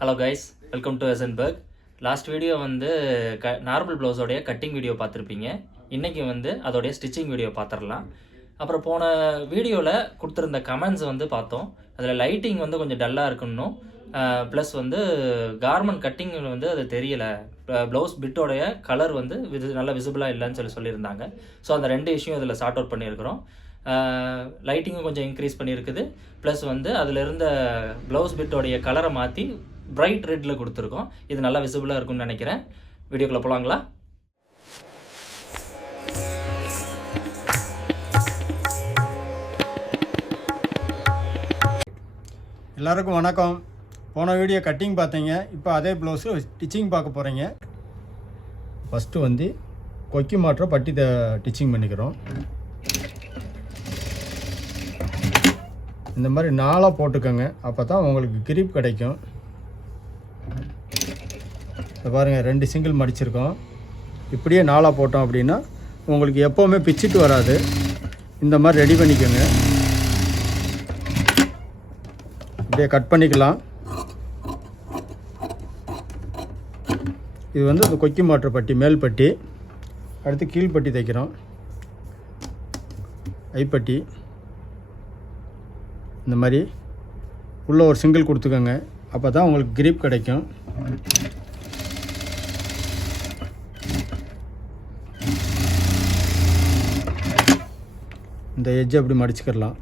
Hello guys, welcome to எசன்பர்க். Last video வந்து normal ப்ளவுஸோடைய கட்டிங் வீடியோ பார்த்துருப்பீங்க. இன்றைக்கி வந்து அதோடைய ஸ்டிச்சிங் வீடியோ பார்த்துடலாம். அப்புறம் போன வீடியோவில் கொடுத்துருந்த கமெண்ட்ஸ் வந்து பார்த்தோம். அதில் லைட்டிங் வந்து கொஞ்சம் டல்லாக இருக்கணும், ப்ளஸ் வந்து கார்மெண்ட் கட்டிங் வந்து அது தெரியலை, ப்ளவுஸ் பிட்டோடைய கலர் வந்து நல்லா விசிபிளாக இல்லைன்னு சொல்லியிருந்தாங்க. ஸோ அந்த ரெண்டு இஷ்யூ இதில் சார்ட் அவுட் பண்ணியிருக்கிறோம். லைட்டிங்கும் கொஞ்சம் இன்க்ரீஸ் பண்ணியிருக்குது, ப்ளஸ் வந்து அதில் இருந்த ப்ளவுஸ் பிட்டோடைய கலரை மாற்றி பிரைட் ரெட்டில் கொடுத்துருக்கோம். இது நல்லா விசிபிளாக இருக்கும்னு நினைக்கிறேன். வீடியோக்குள்ளே போகலாங்களா? எல்லாருக்கும் வணக்கம். போன வீடியோ கட்டிங் பார்த்தீங்க, இப்போ அதே ப்ளவுஸு ஸ்டிச்சிங் பார்க்க போகிறீங்க. ஃபஸ்ட்டு வந்து கொக்கி மாற்ற பட்டி ஸ்டிச்சிங் பண்ணிக்கிறோம். இந்த மாதிரி நாளாக போட்டுக்கோங்க, அப்போ தான் உங்களுக்கு கிரிப் கிடைக்கும். இப்போ பாருங்கள், 2 சிங்கிள் மடிச்சிருக்கோம். இப்படியே நாளாக போட்டோம் அப்படின்னா உங்களுக்கு எப்போவுமே பிச்சுட்டு வராது. இந்த மாதிரி ரெடி பண்ணிக்கோங்க. இப்படியே கட் பண்ணிக்கலாம். இது வந்து இந்த கொக்கி மாற்ற பட்டி மேல் பட்டி. அடுத்து கீழ்பட்டி தைக்கிறோம். ஐப்பட்டி இந்த மாதிரி உள்ளே ஒரு சிங்கிள் கொடுத்துக்கோங்க, அப்போ தான் உங்களுக்கு கிரிப் கிடைக்கும். இந்த எட்ஜை அப்படி மடிச்சுக்கிடலாம்.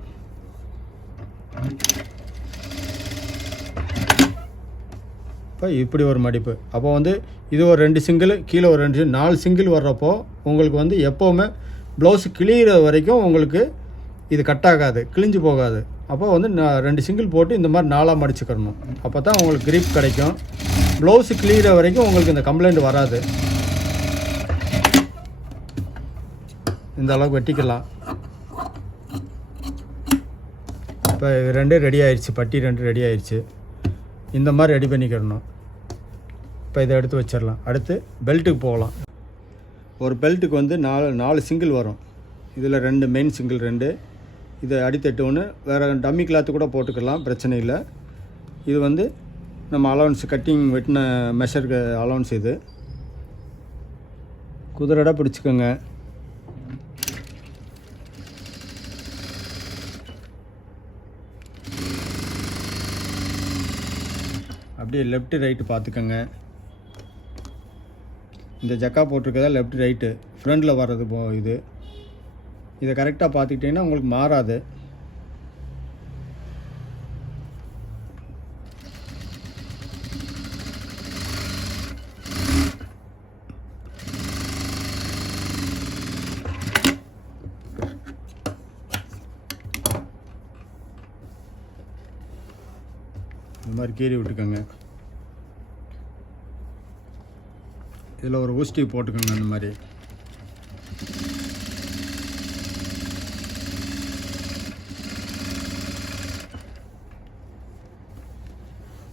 இப்போ இப்படி ஒரு மடிப்பு. அப்போ வந்து இது ஒரு 2 சிங்கிள், கீழே ஒரு 2 4 சிங்கிள் வர்றப்போ உங்களுக்கு வந்து எப்போவுமே ப்ளவுஸ் கிழிகிற வரைக்கும் உங்களுக்கு இது கட் ஆகாது, கிழிஞ்சு போகாது. அப்போ வந்து 2 சிங்கிள் போட்டு இந்த மாதிரி 4ஆக மடிச்சுக்கிறணும். அப்போ தான் உங்களுக்கு கிரிப் கிடைக்கும். ப்ளவுஸு கிழிகிற வரைக்கும் உங்களுக்கு இந்த கம்ப்ளைண்ட் வராது. இந்த அளவுக்கு வெட்டிக்கலாம். இப்போ 2 ரெடி ஆயிடுச்சு, பட்டி 2 ரெடி ஆயிடுச்சு. இந்த மாதிரி ரெடி பண்ணிக்கிறணும். இப்போ இதை எடுத்து வச்சிடலாம். அடுத்து பெல்ட்டுக்கு போகலாம். ஒரு பெல்ட்டுக்கு வந்து 4 சிங்கிள் வரும். இதில் 2 மெயின் சிங்கிள் 2, இதை அடித்தட்டு ஒன்று, வேறு டம்மி கிளாத்து கூட போட்டுக்கலாம், பிரச்சனை இல்லை. இது வந்து நம்ம அலவன்ஸ் கட்டிங் வெட்டின மெஷருக்கு அலவன்ஸ். இது குதிரடை பிடிச்சிக்கோங்க. அப்படியே லெஃப்ட்டு ரைட்டு பார்த்துக்கோங்க. இந்த ஜக்கா போட்டிருக்கதா லெஃப்ட் ரைட்டு ஃப்ரண்டில் வர்றது இது. இதை கரெக்டாக பார்த்துக்கிட்டிங்கன்னா உங்களுக்கு மாறாது. இந்த மாதிரி கீறி விட்டுக்கோங்க. இதில் ஒரு ஊஸ்டி போட்டுக்கோங்க. அந்த மாதிரி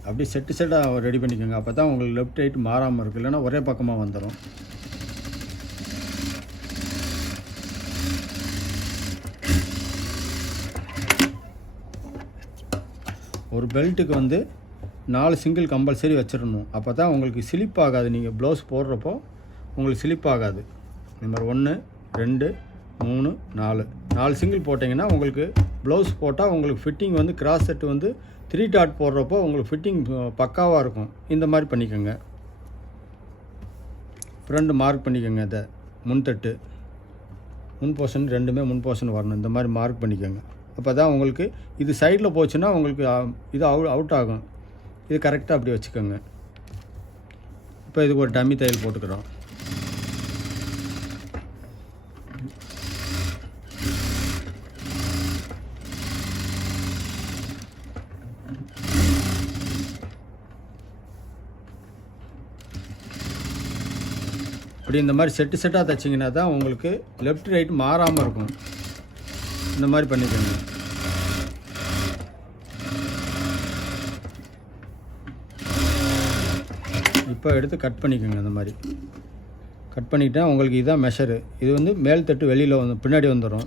அப்படி செட்டாக ரெடி பண்ணிக்கோங்க. அப்போ தான் உங்களுக்கு லெஃப்ட் ரைட் மாறாமல் இருக்குது, இல்லைன்னா ஒரே பக்கமாக வந்துடும். ஒரு பெல்ட்டுக்கு வந்து 4 சிங்கிள் கம்பல்சரி வச்சிடணும். அப்போ தான் உங்களுக்கு ஸ்லிப் ஆகாது. நீங்கள் ப்ளவுஸ் போடுறப்போ உங்களுக்கு ஸ்லிப் ஆகாது. இந்த மாதிரி 1 2 3 4 சிங்கிள் போட்டிங்கன்னா உங்களுக்கு ப்ளவுஸ் போட்டால் உங்களுக்கு ஃபிட்டிங் வந்து கிராஸ் செட்டு வந்து 3 டாட் போடுறப்போ உங்களுக்கு ஃபிட்டிங் பக்காவாக இருக்கும். இந்த மாதிரி பண்ணிக்கோங்க. ஃப்ரண்ட் மார்க் பண்ணிக்கோங்க. இதை முன்தட்டு முன் போர்ஷன் 2மே முன் போர்ஷன் வரணும். இந்த மாதிரி மார்க் பண்ணிக்கோங்க. அப்போ தான் உங்களுக்கு இது சைடில் போச்சுன்னா உங்களுக்கு இது அவுட் ஆகும். இது கரெக்டாக அப்படி வச்சுக்கோங்க. இப்போ இதுக்கு ஒரு டம்மி தையல் போட்டுக்கிறோம். இப்படி இந்த மாதிரி செட்டாக தைச்சிங்கன்னா தான் உங்களுக்கு லெஃப்ட் ரைட் மாறாமல் இருக்கும். இந்த மாதிரி பண்ணிக்கோங்க. இப்போ எடுத்து கட் பண்ணிக்கோங்க. அந்த மாதிரி கட் பண்ணிக்கிட்டால் உங்களுக்கு இதுதான் மெஷரு. இது வந்து மேல் தட்டு வெளியில் வந்து பின்னாடி வந்துடும்.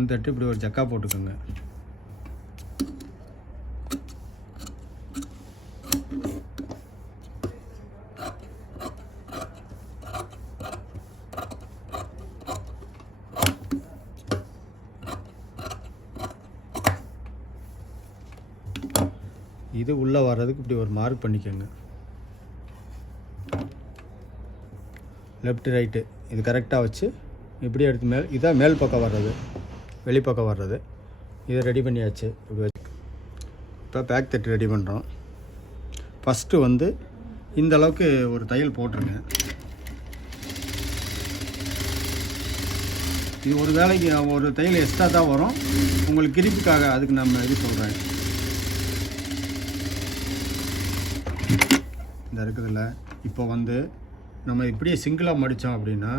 முன்தட்டு இப்படி ஒரு ஜக்கா போட்டுக்கோங்க. இது உள்ளே வர்றதுக்கு இப்படி ஒரு மார்க் பண்ணிக்கோங்க. லெஃப்ட் ரைட்டு இது கரெக்டாக வச்சு இப்படி எடுத்து இதான் மேல் பக்கம் வர்றது, வெளிப்பக்கம் வர்றது. இதை ரெடி பண்ணியாச்சு. இப்படி வச்சு இப்போ பேக் தட்டு ரெடி பண்ணுறோம். ஃபஸ்ட்டு வந்து இந்த அளவுக்கு ஒரு தையல் போட்டுருங்க. இது ஒரு வேலைக்கு ஒரு தையல் எக்ஸ்ட்ரா தான் வரும், உங்களுக்கு கிரிப்புக்காக அதுக்கு நம்ம இது சொல்கிறேன். இந்த இருக்குதுல்ல, இப்போ வந்து நம்ம இப்படியே சிங்கிளாக மடித்தோம் அப்படின்னா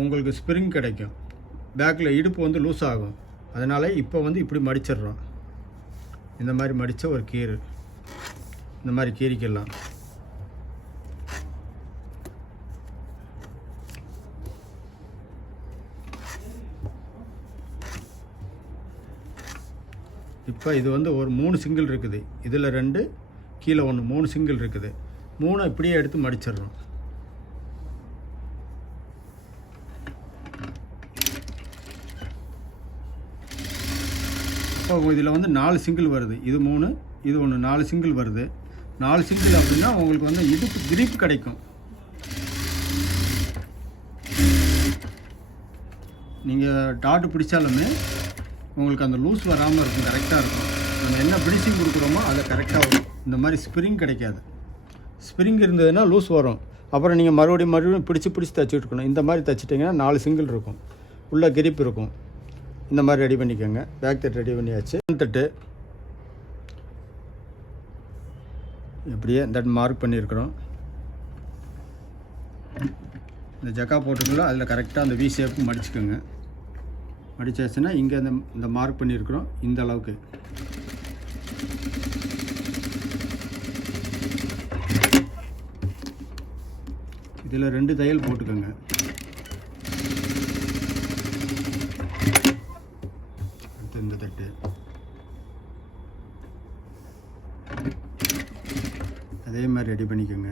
உங்களுக்கு ஸ்ப்ரிங் கிடைக்கும். பேக்கில் இடுப்பு வந்து லூஸ் ஆகும். அதனால் இப்போ வந்து இப்படி மடிச்சிடுறோம். இந்த மாதிரி மடித்த ஒரு கீறு இந்த மாதிரி கீறிக்கலாம். இப்போ இது வந்து ஒரு 3 சிங்கிள் இருக்குது. இதில் 2 கீழே 1 3 சிங்கிள் இருக்குது. 3 இப்படியே எடுத்து மடிச்சிடுறோம். இப்போ இதில் வந்து 4 சிங்கிள் வருது. இது 3 இது 1 4 சிங்கிள் வருது. 4 சிங்கிள் அப்படின்னா உங்களுக்கு வந்து இடுப்பு கிரிப் கிடைக்கும். நீங்கள் டாட்டு பிடிச்சாலுமே உங்களுக்கு அந்த லூஸ் வராமல் இருக்கும், கரெக்டாக இருக்கும். நம்ம என்ன பிடிச்சிங் கொடுக்குறோமோ அதை கரெக்டாக வரும். இந்த மாதிரி ஸ்ப்ரிங் கிடைக்காது. ஸ்ப்ரிங் இருந்ததுன்னா லூஸ் வரும். அப்புறம் நீங்கள் மறுபடியும் பிடிச்சி தைச்சிட்டு இருக்கணும். இந்த மாதிரி தைச்சிட்டிங்கன்னா 4 சிங்கிள் இருக்கும், உள்ள கிரிப் இருக்கும். இந்த மாதிரி ரெடி பண்ணிக்கோங்க. பேக் தட்டு ரெடி பண்ணியாச்சு. தட்டு இப்படியே இந்த மார்க் பண்ணியிருக்கிறோம். இந்த ஜக்கா போட்டுக்கலாம், அதில் கரெக்டாக அந்த வி ஷேப்பு மடிச்சுக்கோங்க. மடிச்சாச்சுன்னா இங்கே இந்த மார்க் பண்ணியிருக்கிறோம் இந்த அளவுக்கு. இதில் 2 தையல் போட்டுக்கோங்க. அடுத்து இந்த தட்டு அதே மாதிரி ரெடி பண்ணிக்கோங்க.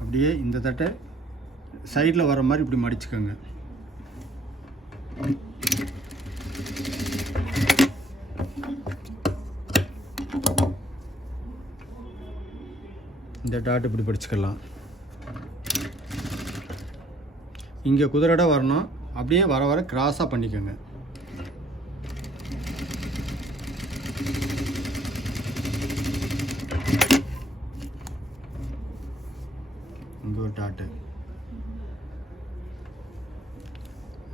அப்படியே இந்த தட்டை சைடில் வர மாதிரி இப்படி மடிச்சுக்கோங்க. இந்த டாட் இப்படி பிடிச்சிக்கலாம். இங்கே குதிரடை வரணும். அப்படியே வர வர கிராஸாக பண்ணிக்கோங்க. இங்கே ஒரு டாட்டு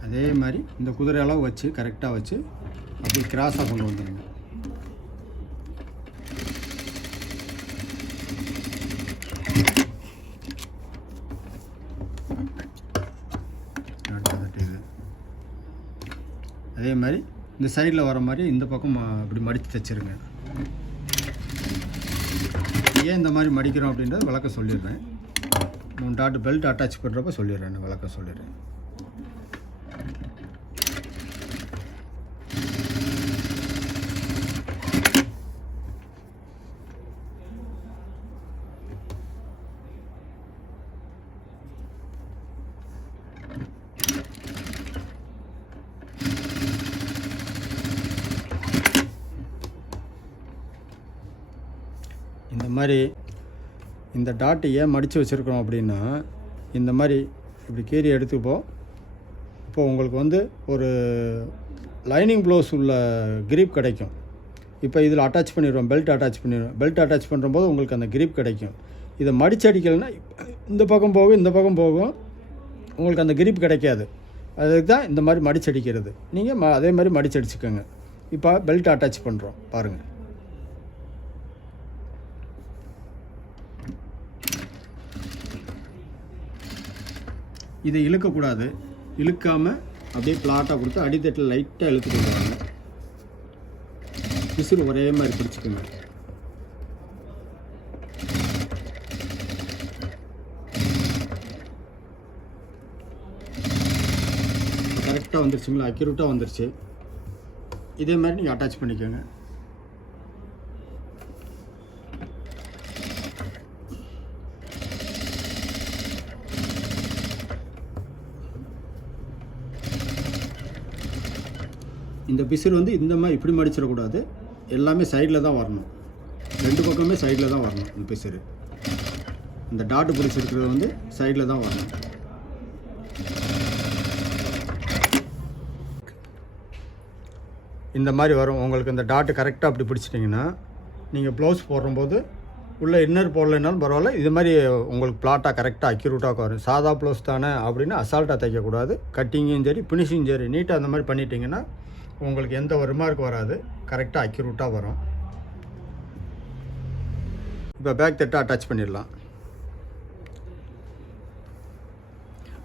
அதே மாதிரி இந்த குதிரை அளவு வச்சு கரெக்டாக வச்சு அப்படி கிராஸாக கொண்டு வந்துடுங்க. அதே மாதிரி இந்த சைடில் வர மாதிரி இந்த பக்கம் இப்படி மடித்து தைச்சிருங்க. ஏன் இந்த மாதிரி மடிக்கிறோம் அப்படின்றத விளக்க சொல்லிடுறேன். 3 டாட் பெல்ட் அட்டாச் பண்ணுறப்ப சொல்லிடுறேன், விளக்க சொல்லிடுறேன். இந்த மாதிரி இந்த டாட்டு ஏன் மடித்து வச்சுருக்கோம் அப்படின்னா, இந்த மாதிரி இப்படி கீறி எடுத்துப்போம். இப்போ உங்களுக்கு வந்து ஒரு லைனிங் ப்ளவுஸ் உள்ள கிரிப் கிடைக்கும். இப்போ இதில் அட்டாச் பண்ணிடுவோம், பெல்ட் அட்டாச் பண்ணிடுவோம். பெல்ட் அட்டாச் பண்ணும்போது உங்களுக்கு அந்த கிரிப் கிடைக்கும். இதை மடித்து அடிக்கலைன்னா இந்த பக்கம் போகும், இந்த பக்கம் போகும், உங்களுக்கு அந்த கிரிப் கிடைக்காது. அதுக்கு தான் இந்த மாதிரி மடித்து அடிக்கிறது. நீங்கள் அதே மாதிரி மடித்து அடிச்சுக்கோங்க. இப்போ பெல்ட் அட்டாச் பண்ணுறோம் பாருங்கள். இதை இழுக்கக்கூடாது. இழுக்காமல் அப்படியே பிளாட்டாக கொடுத்து அடித்தட்டில் லைட்டாக இழுத்து கொண்டு வாங்க. பிசுறு ஒரே மாதிரி பிடிச்சிக்கோங்க. கரெக்டாக வந்துருச்சுங்களா, அக்யூரேட்டாக வந்துருச்சு. இதே மாதிரி நீங்கள் அட்டாச் பண்ணிக்கோங்க. இந்த பிசுறு வந்து இந்த மாதிரி இப்படி மடிச்சிடக்கூடாது, எல்லாமே சைடில் தான் வரணும். 2 பக்கமே சைடில் தான் வரணும். இந்த பிசுறு இந்த டாட்டு பிடிச்சிருக்கிறது வந்து சைடில் தான் வரணும். இந்த மாதிரி வரும். உங்களுக்கு இந்த டாட்டு கரெக்டாக அப்படி பிடிச்சிட்டிங்கன்னா நீங்கள் ப்ளவுஸ் போடும்போது உள்ளே இன்னர் போடலைனாலும் பரவாயில்ல, இது மாதிரி உங்களுக்கு பிளாட்டாக கரெக்டாக அக்யூரேட்டாக வரும். சாதா ப்ளவுஸ் தானே அப்படின்னு அசால்ட்டாக தைக்கக்கூடாது. கட்டிங்கும் சரி ஃபினிஷிங் சரி நீட்டாக அந்த மாதிரி பண்ணிட்டீங்கன்னா உங்களுக்கு எந்த ஒரு ரிமார்க் வராது, கரெக்டாக அக்யூரேட்டாக வரும். இப்போ பேக் தட்டை அட்டாச் பண்ணிடலாம்.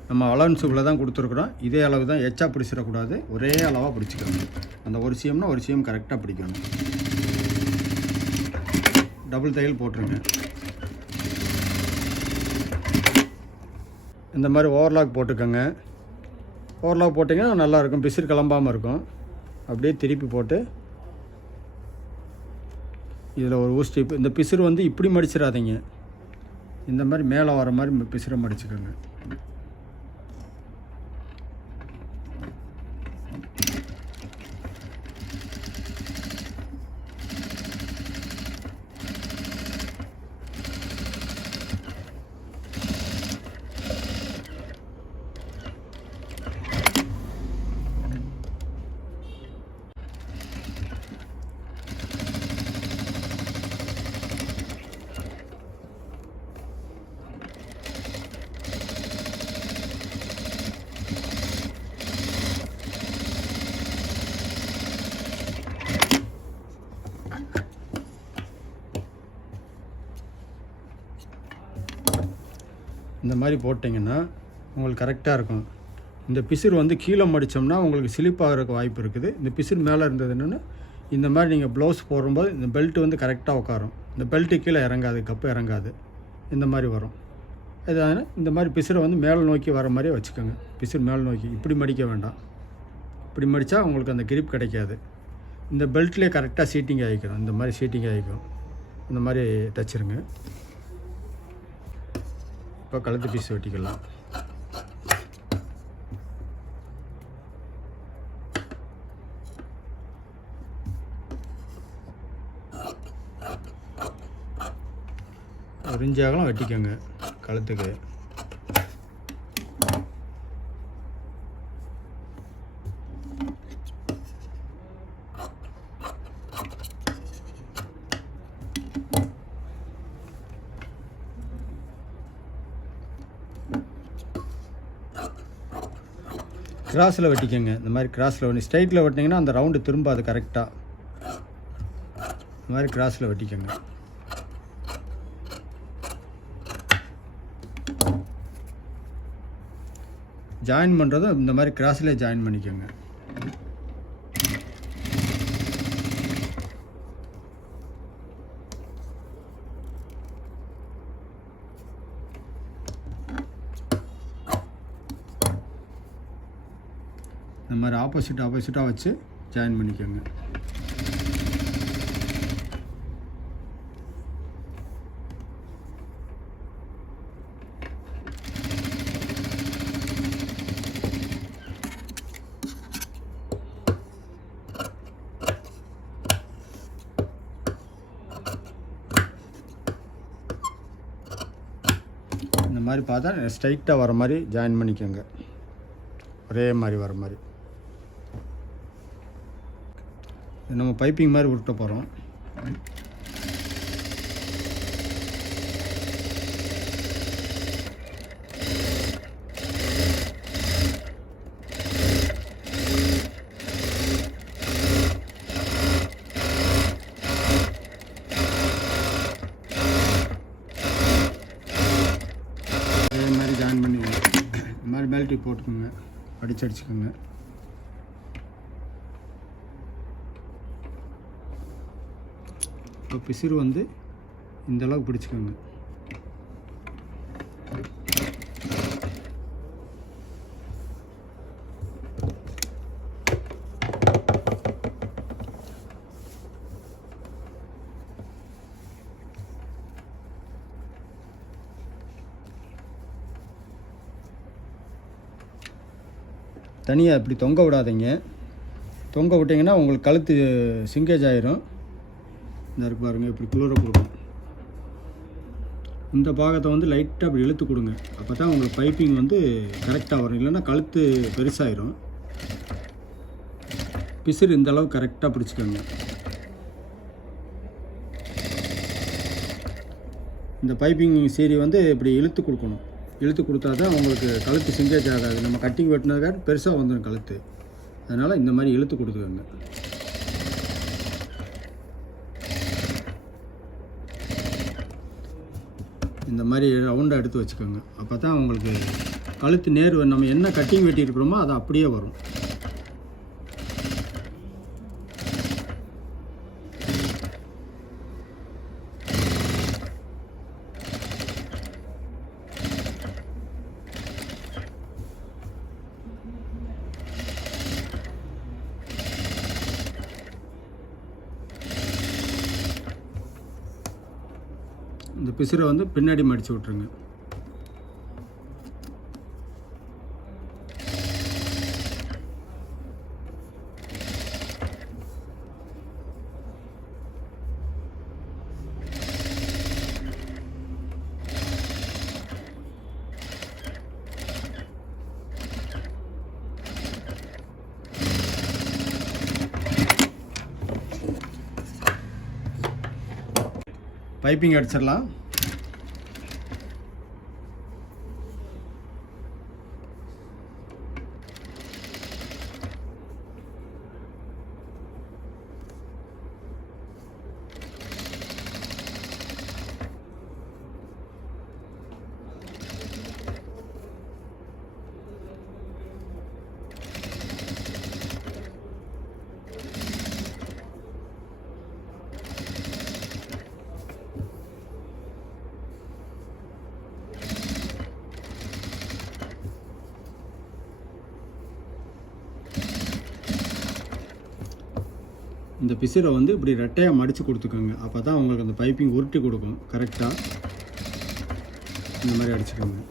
நம்ம அலவன்ஸுக்குள்ளே தான் கொடுத்துருக்குறோம். இதே அளவு தான், எச்சா பிடிச்சிடக்கூடாது, ஒரே அளவாக பிடிச்சிக்கணும். அந்த ஒரு சிஎம்னா ஒரு சிஎம் கரெக்டாக பிடிக்கணும். டபுள் தையல் போட்டுருங்க. இந்த மாதிரி ஓவர்லாக் போட்டுக்கோங்க. ஓவர்லாக் போட்டிங்கன்னா நல்லாயிருக்கும், பிசிறு கிளம்பாமல் இருக்கும். அப்படியே திருப்பி போட்டு இதில் ஒரு ஊஸ்ட் இந்த பிசிறு வந்து இப்படி மடிச்சிடாதீங்க, இந்த மாதிரி மேலே வர மாதிரி பிசிறை மடிச்சுக்கோங்க. இந்த மாதிரி போட்டிங்கன்னா உங்களுக்கு கரெக்டாக இருக்கும். இந்த பிசிறு வந்து கீழே மடித்தோம்னா உங்களுக்கு ஸ்லிப் ஆகிறதுக்கு வாய்ப்பு இருக்குது. இந்த பிசிறு மேலே இருந்ததுன்னு இந்த மாதிரி நீங்கள் ப்ளவுஸ் போடும்போது இந்த பெல்ட் வந்து கரெக்டாக உட்காரும். இந்த பெல்ட்டு கீழே இறங்காது, கப்பு இறங்காது, இந்த மாதிரி வரும். இதான இந்த மாதிரி பிசிறை வந்து மேலே நோக்கி வர மாதிரியே வச்சுக்கோங்க. பிசிறு மேலே நோக்கி இப்படி மடிக்க வேண்டாம். இப்படி மடித்தா உங்களுக்கு அந்த கிரிப் கிடைக்காது. இந்த பெல்ட்லேயே கரெக்டாக சீட்டிங் ஆகிக்கணும். இந்த மாதிரி சீட்டிங் ஆகிக்கும். இந்த மாதிரி தச்சுருங்க. இப்போ கழுத்து பீஸ் வெட்டிக்கலாம். ஒரு இன்ச்சு அகலம் வெட்டிக்கோங்க கழுத்துக்கு. கிராஸில் வெட்டிக்கோங்க. இந்த மாதிரி கிராஸில் வெட்டி ஸ்ட்ரைட்டில் வெட்டினீங்கன்னா அந்த ரவுண்டு திரும்பாது கரெக்டாக. இந்த மாதிரி கிராஸில் வெட்டிக்கோங்க. ஜாயின் பண்ணுறதும் இந்த மாதிரி கிராஸ்லேயே ஜாயின் பண்ணிக்கோங்க. இந்த மாதிரி ஆப்போசிட்டாக வச்சு ஜாயின் பண்ணிக்கோங்க. இந்த மாதிரி பார்த்தா ஸ்ட்ரைட்டாக வர மாதிரி ஜாயின் பண்ணிக்கோங்க. ஒரே மாதிரி வர மாதிரி. நம்ம பைப்பிங் மாதிரி உருட்ட போகிறோம். அதே மாதிரி ஜாயின் பண்ணி இந்த மாதிரி பெல்ட்டி போட்டுக்கோங்க, அடிச்சுக்கோங்க. இப்போ பிசிறு வந்து இந்த அளவுக்கு பிடிச்சிக்கோங்க. தனியாக இப்படி தொங்க விடாதீங்க. தொங்க விட்டிங்கன்னா உங்களுக்கு கழுத்து சிங்கேஜ் ஆயிரும். இந்த இருக்கு பாருங்கள், இப்படி குளிர கொடுக்கும். இந்த பாகத்தை வந்து லைட்டாக அப்படி இழுத்து கொடுங்க. அப்போ தான் உங்களுக்கு பைப்பிங் வந்து கரெக்டாக வரும். இல்லைன்னா கழுத்து பெருசாயிரும். பிசிறு இந்த அளவு கரெக்டாக பிடிச்சிக்கோங்க. இந்த பைப்பிங் சீரி வந்து இப்படி இழுத்து கொடுக்கணும். இழுத்து கொடுத்தா தான் உங்களுக்கு கழுத்து சிங்கேஜ் ஆகாது. நம்ம கட்டிங் வெட்டினதுக்காக பெருசாக வந்துடும் கழுத்து. அதனால் இந்த மாதிரி இழுத்து கொடுத்துக்கோங்க. இந்த மாதிரி ரவுண்டாக எடுத்து வச்சுக்கோங்க. அப்போ தான் உங்களுக்கு கழுத்து நேர் நம்ம என்ன கட்டிங் வெட்டியிருக்கிறோமோ அது அப்படியே வரும். இந்த பிசிறை வந்து பின்னாடி மடித்து விட்ருங்க. பைப்பிங் அடிச்சிடலாம். இந்த பிசிறை வந்து இப்படி ரெட்டையாக மடித்து கொடுத்துக்கோங்க. அப்போ தான் உங்களுக்கு அந்த பைப்பிங் உருட்டி கொடுக்கும் கரெக்டாக. இந்த மாதிரி அடிச்சுக்கோங்க.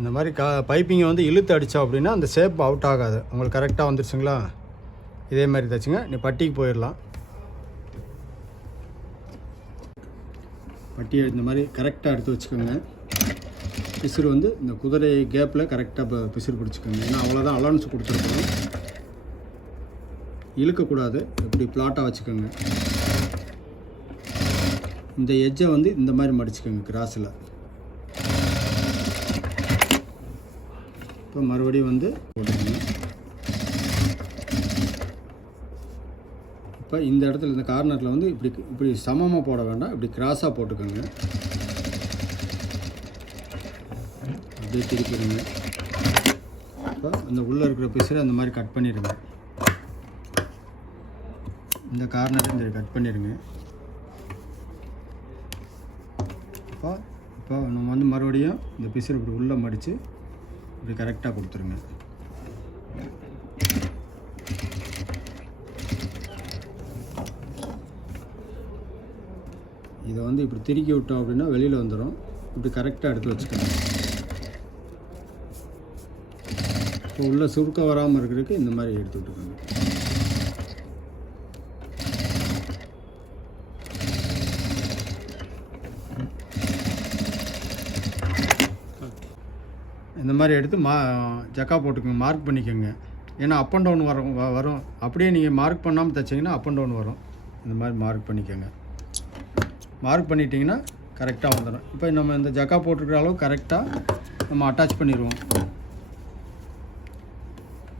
இந்த மாதிரி பைப்பிங்கை வந்து இழுத்து அடித்தோம் அப்படின்னா அந்த ஷேப் அவுட் ஆகாது. உங்களுக்கு கரெக்டாக வந்துருச்சுங்களா? இதே மாதிரி தைச்சுங்க. நீ பட்டிக்கு போயிடலாம். பட்டியை இந்த மாதிரி கரெக்டாக எடுத்து வச்சுக்கோங்க. பிசிறு வந்து இந்த குதிரை கேப்பில் கரெக்டாக பிசிறு பிடிச்சிக்கோங்க. ஏன்னா அவ்வளோதான் அலவன்ஸ் கொடுத்துருக்கோம். இழுக்கக்கூடாது. இப்படி பிளாட்டாக வச்சுக்கோங்க. இந்த எட்ஜை வந்து இந்த மாதிரி மடிச்சுக்கோங்க கிராஸில். இப்போ மறுபடியும் வந்து போட்டுக்கோங்க. இப்போ இந்த இடத்துல இந்த கார்னரில் வந்து இப்படி சமமாக போட வேண்டாம். இப்படி கிராஸாக போட்டுக்கோங்க. அப்படியே திருப்பிடுங்க. இப்போ அந்த உள்ளே இருக்கிற பீஸில் அந்த மாதிரி கட் பண்ணிடுங்க. இந்த கார்னரை இந்த கட் பண்ணிடுங்க. இப்போ நம்ம வந்து மறுபடியும் இந்த பிசுறு இப்படி உள்ளே மடித்து இப்படி கரெக்டாக கொடுத்துருங்க. இதை வந்து இப்படி திருக்கி விட்டோம் அப்படின்னா வெளியில் வந்துடும். இப்படி கரெக்டாக எடுத்து வச்சுக்கணும். இப்போ உள்ள சுருக்க வராமல் இருக்கிறதுக்கு இந்த மாதிரி எடுத்து விட்டுக்கோங்க. இந்த மாதிரி எடுத்து ஜக்கா போட்டுக்கோங்க, மார்க் பண்ணிக்கோங்க. ஏன்னா அப் அண்ட் டவுன் வரும். அப்படியே நீங்கள் மார்க் பண்ணாமல் தைச்சிங்கன்னா அப் அண்ட் டவுன் வரும். இந்த மாதிரி மார்க் பண்ணிக்கோங்க. மார்க் பண்ணிட்டீங்கன்னா கரெக்டாக வந்துடும். இப்போ நம்ம இந்த ஜக்கா போட்டுருக்கிற அளவு கரெக்டாக நம்ம அட்டாச் பண்ணிடுவோம்.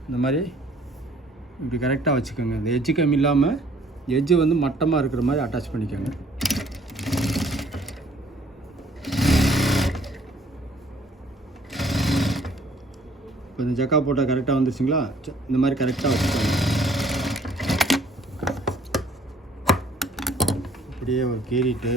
இந்த மாதிரி இப்படி கரெக்டாக வச்சுக்கோங்க. இந்த எட்ஜு கம்மி இல்லாமல் எட்ஜு வந்து மட்டமாக இருக்கிற மாதிரி அட்டாச் பண்ணிக்கோங்க. இப்போ இந்த ஜக்கா போட்டால் கரெக்டாக வந்துருச்சுங்களா? இந்த மாதிரி கரெக்டாக வச்சுக்கோங்க. அப்படியே ஒரு கீறிட்டு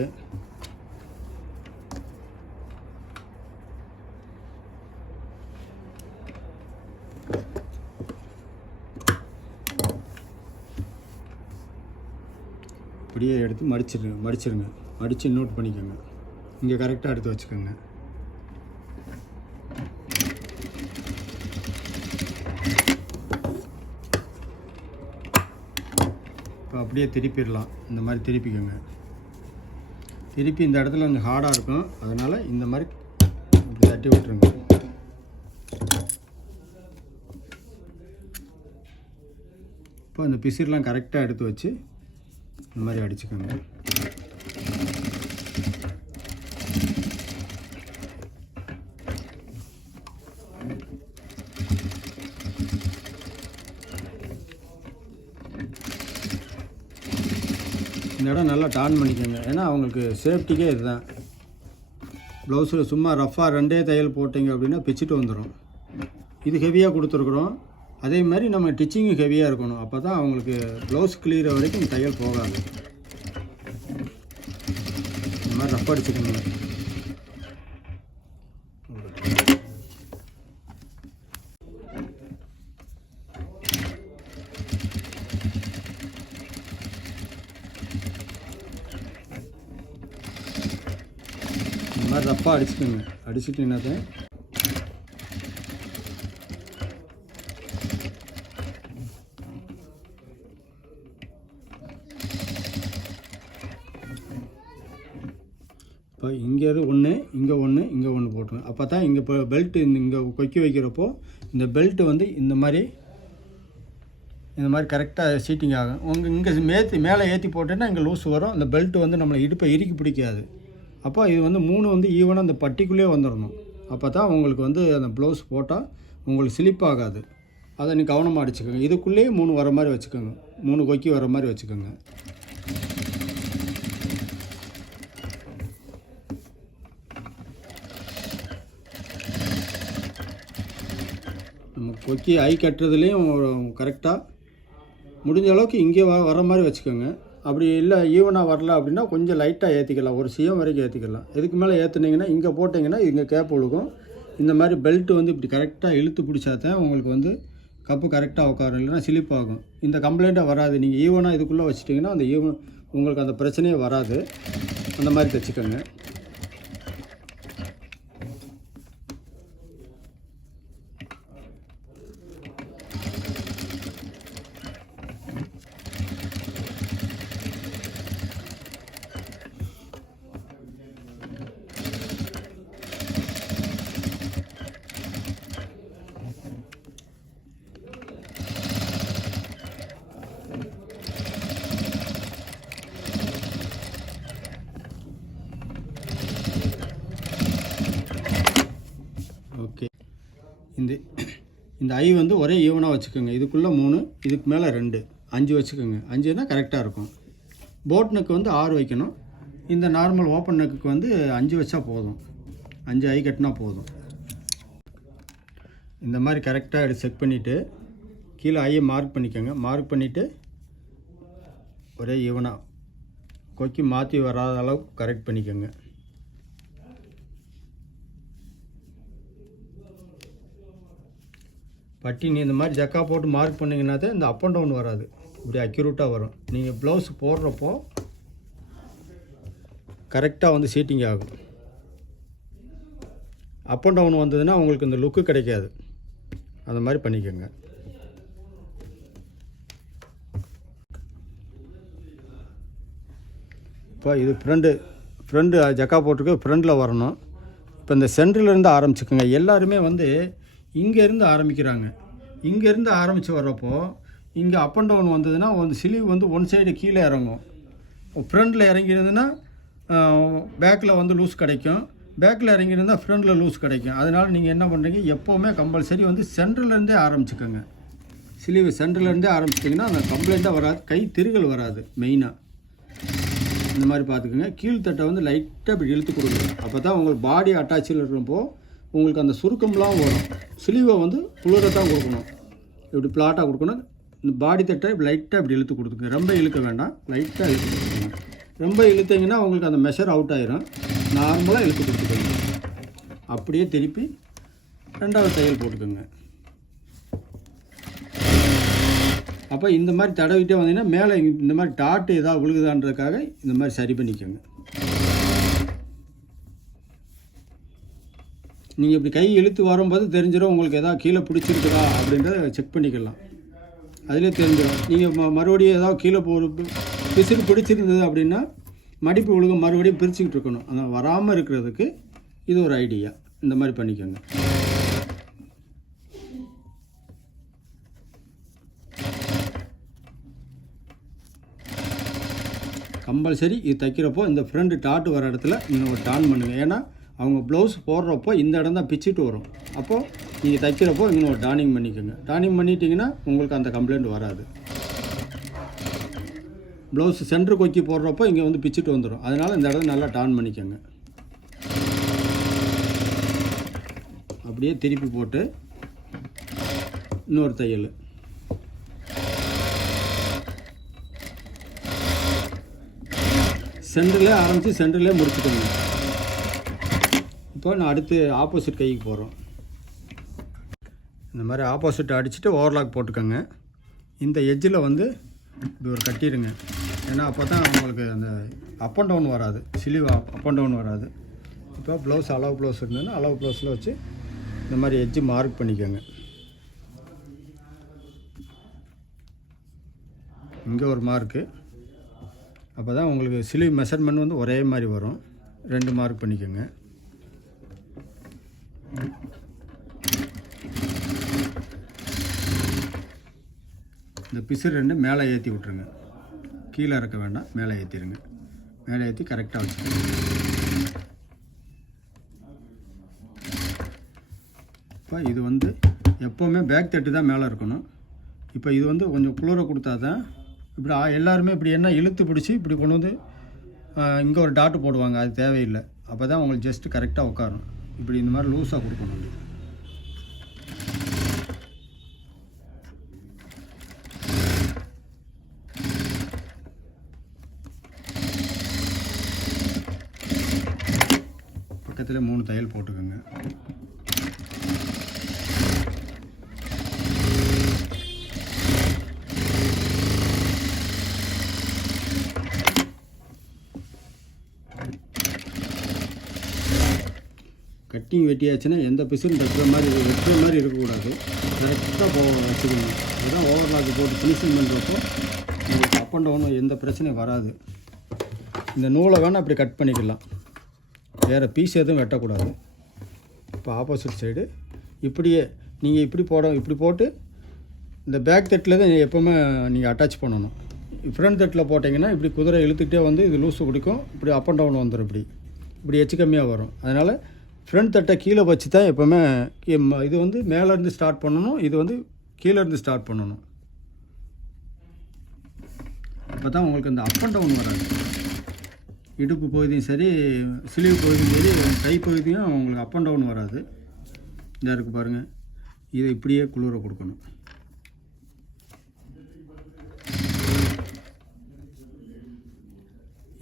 அப்படியே எடுத்து மடிச்சிருங்க. மடித்து நோட் பண்ணிக்கோங்க. இங்கே கரெக்டாக எடுத்து வச்சுக்கோங்க. இப்போ அப்படியே திருப்பிடலாம். இந்த மாதிரி திருப்பிக்கோங்க. திருப்பி இந்த இடத்துல கொஞ்சம் ஹார்டாக இருக்கும், அதனால் இந்த மாதிரி இப்படி தட்டி விட்டுருங்க. இப்போ இந்த பிசிறெலாம் கரெக்டாக எடுத்து வச்சு இந்த மாதிரி அடிச்சுக்கோங்க. இந்த இடம் நல்லா டான் பண்ணிக்கோங்க. ஏன்னா அவங்களுக்கு சேஃப்டிக்கே இதுதான். ப்ளவுஸில் சும்மா ரஃபாக 2 தையல் போட்டிங்க அப்படின்னா பிச்சுட்டு வந்துடும். இது ஹெவியாக கொடுத்துருக்குறோம். அதே மாதிரி நம்ம டிச்சிங்கும் ஹெவியாக இருக்கணும். அப்போ தான் அவங்களுக்கு ப்ளவுஸ் கிளியர் வரைக்கும் தையல் போகாது. இந்த மாதிரி ரஃப் அடிச்சுக்கோங்க. இந்த மாதிரி ரஃப்பாக அடிச்சுக்கோங்க. அடிச்சுட்டிங்கன்னாக்க இப்போ இங்கே ஒன்று, இங்கே ஒன்று, இங்கே ஒன்று போட்டுருங்க. அப்போ தான் இங்கே இப்போ பெல்ட்டு இங்கே கொக்கி வைக்கிறப்போ இந்த பெல்ட்டு வந்து இந்த மாதிரி கரெக்டாக சீட்டிங் ஆகும். இங்கே மேலே ஏற்றி போட்டேன்னா இங்கே லூஸ் வரும். அந்த பெல்ட்டு வந்து நம்மளை இடுப்பை இறுக்கி பிடிக்காது. அப்போ இது வந்து 3 வந்து ஈவனாக அந்த பட்டிக்குள்ளே வந்துடணும். அப்போ தான் உங்களுக்கு வந்து அந்த ப்ளவுஸ் போட்டால் உங்களுக்கு ஸ்லிப் ஆகாது. அதை நீ கவனமாக அடிச்சுக்கோங்க. இதுக்குள்ளேயே 3 வர மாதிரி வச்சுக்கோங்க. 3 கொக்கி வர மாதிரி வச்சுக்கோங்க. நம்ம கொக்கி ஐ கட்டுறதுலேயும் கரெக்டாக முடிஞ்ச அளவுக்கு இங்கே வர மாதிரி வச்சுக்கோங்க. அப்படி இல்லை ஈவனாக வரல அப்படின்னா கொஞ்சம் லைட்டாக ஏற்றிக்கலாம். ஒரு சிஎம் வரைக்கும் ஏற்றிக்கலாம். இதுக்கு மேலே ஏற்றுனீங்கன்னா இங்கே போட்டிங்கன்னா இங்கே கேப் விழுகும். இந்த மாதிரி பெல்ட்டு வந்து இப்படி கரெக்டாக இழுத்து பிடிச்சாதான் உங்களுக்கு வந்து கப்பு கரெக்டாக உட்காரும். இல்லைன்னா ஸ்லிப் ஆகும். இந்த கம்ப்ளைண்ட்டாக வராது. நீங்கள் ஈவனாக இதுக்குள்ளே வச்சுட்டிங்கன்னா அந்த உங்களுக்கு அந்த பிரச்சனையே வராது. அந்த மாதிரி தைச்சிக்கோங்க. ஓகே. இந்த ஐ வந்து ஒரே ஈவனாக வச்சுக்கோங்க. இதுக்குள்ளே 3, இதுக்கு மேலே 2, 5 வச்சுக்கோங்க. 5னா கரெக்டாக இருக்கும். போட் நெக்கு வந்து 6 வைக்கணும். இந்த நார்மல் ஓப்பன் நெக்குக்கு வந்து 5 வச்சா போதும். 5 ஐ கட்டினா போதும். இந்த மாதிரி கரெக்டாக எடுத்து செக் பண்ணிவிட்டு கீழே ஐயை மார்க் பண்ணிக்கோங்க. மார்க் பண்ணிவிட்டு ஒரே ஈவனாக கொக்கி மாற்றி வராத அளவுக்கு கரெக்ட் பண்ணிக்கோங்க. பட்டி நீ இந்த மாதிரி ஜக்கா போட்டு மார்க் பண்ணிங்கன்னா தான் இந்த அப் அண்ட் டவுன் வராது, இப்படி அக்யூரேட்டாக வரும். நீங்கள் ப்ளவுஸ் போடுறப்போ கரெக்டாக வந்து சீட்டிங் ஆகும். அப் அண்ட் டவுன் வந்ததுன்னா உங்களுக்கு இந்த லுக்கு கிடைக்காது. அந்த மாதிரி பண்ணிக்கோங்க. இப்போ இது ஃப்ரண்ட்டு ஜக்கா போட்டிருக்கு, ஃப்ரண்டில் வரணும். இப்போ இந்த சென்டர்லேருந்து ஆரம்பிச்சுக்கோங்க. எல்லாருமே வந்து இங்கேருந்து ஆரம்பிக்கிறாங்க. இங்கேருந்து ஆரம்பித்து வர்றப்போ இங்கே அப் அண்ட் டவுன் வந்ததுன்னா வந்து ஸ்லீவ் வந்து ஒன் சைடு கீழே இறங்கும். ஃப்ரண்டில் இறங்கியிருந்ததுன்னா பேக்கில் வந்து லூஸ் கிடைக்கும், பேக்கில் இறங்கியிருந்தால் ஃப்ரண்டில் லூஸ் கிடைக்கும். அதனால் நீங்கள் என்ன பண்ணுறீங்க, எப்போவுமே கம்பல்சரி வந்து சென்டர்லேருந்தே ஆரம்பிச்சுக்கோங்க. ஸ்லீவ் சென்டர்லேருந்தே ஆரம்பிச்சிட்டிங்கன்னா அந்த கம்ப்ளைண்ட்டாக வராது, கை திருகல் வராது. மெயினாக இந்த மாதிரி பார்த்துக்கோங்க. கீழ்த்தட்டை வந்து லைட்டாக இப்படி இழுத்து கொடுக்கணும். அப்போ தான் உங்களுக்கு பாடி அட்டாச்சில் இருக்கிறப்போ உங்களுக்கு அந்த சுருக்கம்லாம் வரும். ஸ்லீவை வந்து குளிர தான் கொடுக்கணும், இப்படி பிளாட்டாக கொடுக்கணும். இந்த பாடி தட்டை இப்படி லைட்டாக இப்படி இழுத்து கொடுத்துங்க. ரொம்ப இழுக்க வேண்டாம், லைட்டாக இழுத்து கொடுத்துக்கோங்க. ரொம்ப இழுத்தீங்கன்னா உங்களுக்கு அந்த மெஷர் அவுட் ஆயிரும். நார்மலாக இழுத்து கொடுத்துக்கோங்க. அப்படியே திருப்பி ரெண்டாவது தையல் போட்டுக்கோங்க. அப்போ இந்த மாதிரி தடவிட்டே வந்தீங்கன்னா மேலே இந்த மாதிரி டாட்டு ஏதாவது விழுகுதான்றதுக்காக இந்த மாதிரி சரி பண்ணிக்கோங்க. நீங்கள் இப்படி கை இழுத்து வரும்போது தெரிஞ்சிடும் உங்களுக்கு எதாவது கீழே பிடிச்சிருக்குதா அப்படின்றத செக் பண்ணிக்கலாம். அதிலே தெரிஞ்சிடும். நீங்கள் மறுபடியும் ஏதாவது கீழே பிசிறு பிடிச்சிருந்தது அப்படின்னா மடிப்பு விழுக மறுபடியும் பிரிச்சுக்கிட்டு இருக்கணும். ஆனால் வராமல் இருக்கிறதுக்கு இது ஒரு ஐடியா. இந்த மாதிரி பண்ணிக்கோங்க. கம்பல்சரி இது தைக்கிறப்போ இந்த ஃப்ரண்ட் டாட்டு வர இடத்துல நீங்கள் ஒரு டான் பண்ணுங்கள். ஏன்னா அவங்க ப்ளவுஸ் போடுறப்போ இந்த இடம் தான் பிச்சுட்டு வரும். அப்போது நீங்கள் தைக்கிறப்போ இன்னும் ஒரு டானிங் பண்ணிக்கோங்க. டானிங் பண்ணிட்டீங்கன்னா உங்களுக்கு அந்த கம்ப்ளைண்ட் வராது. ப்ளவுஸ் சென்டர் கொக்கி போடுறப்போ இங்கே வந்து பிச்சுட்டு வந்துடும். அதனால் இந்த இடத்த நல்லா டான் பண்ணிக்கோங்க. அப்படியே திருப்பி போட்டு இன்னொரு தையல். சென்டர்லேயே ஆரம்பித்து சென்டர்லேயே முடிச்சுக்கோங்க. இப்போ நான் அடுத்து ஆப்போசிட் கைக்கு போகிறோம். இந்த மாதிரி ஆப்போசிட் அடிச்சுட்டு ஓவர்லாக் போட்டுக்கோங்க. இந்த எட்ஜில் வந்து இப்படி ஒரு கட்டிடுங்க. ஏன்னா அப்போ தான் உங்களுக்கு அந்த அப் அண்ட் டவுன் வராது, ஸ்லீவ் அப் அண்ட் டவுன் வராது. இப்போ ப்ளவுஸ் அளவு ப்ளவுஸ் இருந்ததுன்னா அளவு ப்ளவுஸில் வச்சு இந்த மாதிரி எட்ஜு மார்க் பண்ணிக்கோங்க. இங்கே ஒரு மார்க்கு. அப்போ தான் உங்களுக்கு ஸ்லீவ் மெஷர்மெண்ட் வந்து ஒரே மாதிரி வரும். 2 மார்க் பண்ணிக்கோங்க. இந்த பிசு 2 மேலே ஏற்றி விட்ருங்க. கீழே இறக்க வேண்டாம், மேலே ஏற்றிடுங்க. மேலே ஏற்றி கரெக்டாக வச்சுக்கோங்க. இப்போ இது வந்து எப்போவுமே பேக் தட்டு தான் மேலே இருக்கணும். இப்போ இது வந்து கொஞ்சம் குளிர கொடுத்தா தான் இப்படி எல்லாருமே இப்படி என்ன இழுத்து பிடிச்சி இப்படி கொண்டு வந்து இங்கே ஒரு டாட்டு போடுவாங்க. அது தேவையில்லை. அப்போ தான் உங்களுக்கு ஜஸ்ட்டு கரெக்டாக உட்காரும். இப்படி இந்த மாதிரி லூஸாக கொடுக்கணும். பக்கத்தில் 3 தையல் போட்டுக்கோங்க. கட்டிங் வெட்டியாச்சுன்னா எந்த பிசும் வெட்டுற மாதிரி இருக்கக்கூடாது. கரெக்டாக வச்சுக்கணும். இதுதான் ஓவர்லாக் போட்டு ஃபினிஷிங் பண்ணுறப்போ உங்களுக்கு அப் அண்ட் டவுன் எந்த பிரச்சனையும் வராது. இந்த நூலை வேணால் அப்படி கட் பண்ணிக்கலாம், வேறு பீஸ் எதுவும் வெட்டக்கூடாது. இப்போ ஆப்போசிட் சைடு இப்படியே நீங்கள் இப்படி போட்டு இந்த பேக் தட்டில் தான் எப்போவுமே நீங்கள் அட்டாச் பண்ணணும். ஃப்ரண்ட் தட்டில் போட்டிங்கன்னா இப்படி குதிரை இழுத்துக்கிட்டே வந்து இது லூஸு பிடிக்கும். இப்படி அப் அண்ட் டவுன் வந்துடும். இப்படி எச்சு கம்மியாக வரும். அதனால் ஃப்ரண்ட் தட்டை கீழே வச்சு தான் எப்போவுமே இது வந்து மேலேருந்து ஸ்டார்ட் பண்ணணும், இது வந்து கீழேருந்து ஸ்டார்ட் பண்ணணும். அப்போ தான் உங்களுக்கு அந்த அப் அண்ட் டவுன் வராது. இடுப்பு பகுதியும் சரி, ஸ்லீவ் பகுதியும் சரி, கை பகுதியும் உங்களுக்கு அப் அண்ட் டவுன் வராது. இந்த இருக்குது பாருங்கள், இதை இப்படியே குளிர கொடுக்கணும்.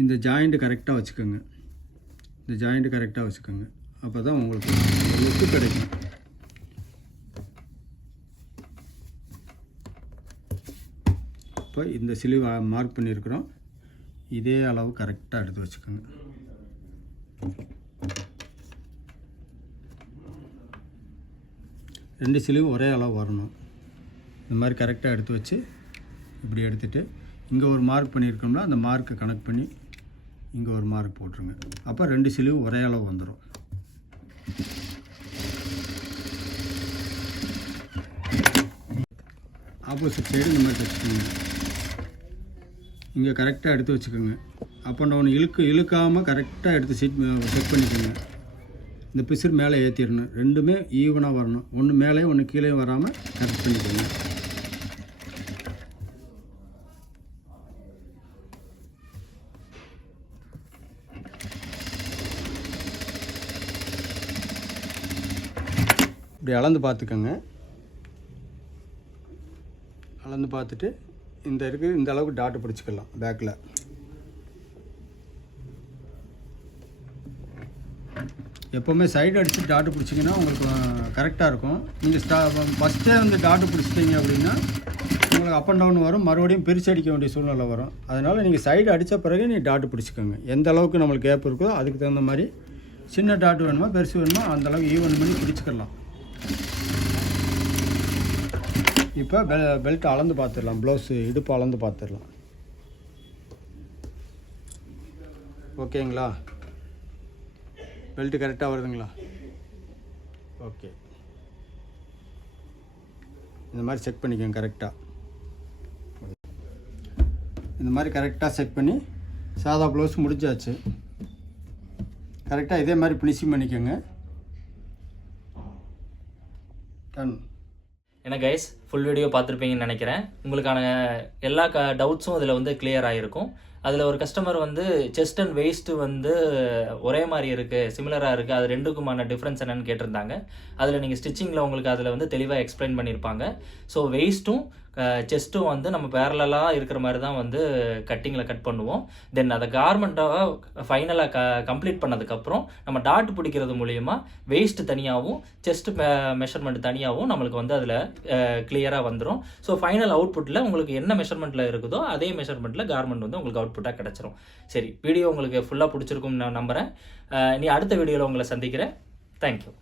இந்த ஜாயிண்ட்டு கரெக்டாக வச்சுக்கோங்க. அப்போ தான் உங்களுக்கு லுக்கு கிடைக்கும். இப்போ இந்த ஸ்லீவ் மார்க் பண்ணியிருக்கிறோம், இதே அளவு கரெக்டாக எடுத்து வச்சுக்கோங்க. ரெண்டு ஸ்லீவ் ஒரே அளவு வரணும். இந்த மாதிரி கரெக்டாக எடுத்து வச்சு இப்படி எடுத்துகிட்டு இங்கே ஒரு மார்க் பண்ணியிருக்கோம்னா அந்த மார்க்கை கனெக்ட் பண்ணி இங்கே ஒரு மார்க் போட்டுருங்க. அப்போ ரெண்டு ஸ்லீவ் ஒரே அளவு வந்துடும். ஆப்போசிட் சைடு இந்த மாதிரி தைச்சிக்கோங்க. இங்கே கரெக்டாக எடுத்து வச்சுக்கோங்க. அப் அண்ட் டவுன் இழுக்காமல் கரெக்டாக எடுத்து செட் பண்ணிக்கோங்க. இந்த பிசுறு மேலே ஏற்றிடணும். ரெண்டுமே ஈவனாக வரணும். ஒன்று மேலே ஒன்று கீழே வராமல் கரெக்ட் பண்ணிக்கோங்க. இப்படி அளந்து பார்த்துக்கோங்க. அளந்து பார்த்துட்டு இந்த அளவுக்கு டாட்டு பிடிச்சிக்கலாம். பேக்கில் எப்போவுமே சைடு அடித்து டாட்டு பிடிச்சிங்கன்னா உங்களுக்கு கரெக்டாக இருக்கும். நீங்கள் ஃபஸ்ட்டே வந்து டாட்டு பிடிச்சிட்டிங்க அப்படின்னா உங்களுக்கு அப் அண்ட் டவுன் வரும், மறுபடியும் பிரித்து அடிக்க வேண்டிய சூழ்நிலை வரும். அதனால் நீங்கள் சைடு அடித்த பிறகு நீங்கள் டாட்டு பிடிச்சிக்கோங்க. எந்த அளவுக்கு நம்மளுக்கு கேப் இருக்கோ அதுக்கு தகுந்த மாதிரி சின்ன டாட்டு வேணுமா பெருசு வேணுமா அந்த அளவுக்கு ஈவன் பண்ணி பிடிச்சிக்கலாம். இப்போ பெல்ட் அளந்து பார்த்துடலாம். ப்ளவுஸு இடுப்பு அளந்து பார்த்துடலாம். ஓகேங்களா? பெல்ட்டு கரெக்டாக வருதுங்களா? ஓகே. இந்த மாதிரி செக் பண்ணிக்கோங்க. கரெக்டாக இந்த மாதிரி கரெக்டாக செக் பண்ணி சாதா ப்ளவுஸ் முடிஞ்சாச்சு. கரெக்டாக இதே மாதிரி ஃபினிஷிங் பண்ணிக்கோங்க. டன். என்ன கைஸ், ஃபுல் வீடியோ பார்த்துருப்பீங்கன்னு நினைக்கிறேன். உங்களுக்கான எல்லா டவுட்ஸும் இதில் வந்து கிளியர் ஆகிருக்கும். அதில் ஒரு கஸ்டமர் வந்து செஸ்ட் அண்ட் வெயிஸ்ட்டு வந்து ஒரே மாதிரி இருக்குது, சிமிலராக இருக்குது, அது ரெண்டுக்குமான டிஃப்ரென்ஸ் என்னென்னு கேட்டிருந்தாங்க. அதில் நீங்கள் ஸ்டிச்சிங்கில் உங்களுக்கு அதில் வந்து தெளிவாக எக்ஸ்பிளைன் பண்ணியிருப்பாங்க. ஸோ வெயிஸ்ட்டும் செஸ்ட்டும் வந்து நம்ம பேரலாக இருக்கிற மாதிரி தான் வந்து கட்டிங்கில் கட் பண்ணுவோம். தென் அதை கார்மெண்ட்டாக ஃபைனலாக கம்ப்ளீட் பண்ணதுக்கப்புறம் நம்ம டாட் பிடிக்கிறது மூலிமா வெயிஸ்ட் தனியாகவும் செஸ்ட் மெஷர்மெண்ட் தனியாகவும் நம்மளுக்கு வந்து அதில் கிளியராக வந்துடும். ஸோ ஃபைனல் அவுட்புட்டில் உங்களுக்கு என்ன மெஷர்மெண்ட்டில் இருக்குதோ அதே மெஷர்மெண்ட்டில் கார்மெண்ட் வந்து உங்களுக்கு அவுட்புட்டாக கிடச்சிரும். சரி, வீடியோ உங்களுக்கு ஃபுல்லாக பிடிச்சிருக்கும்னு நான் நம்புகிறேன். நீ அடுத்த வீடியோவில் உங்களை சந்திக்கிறேன். தேங்க்யூ.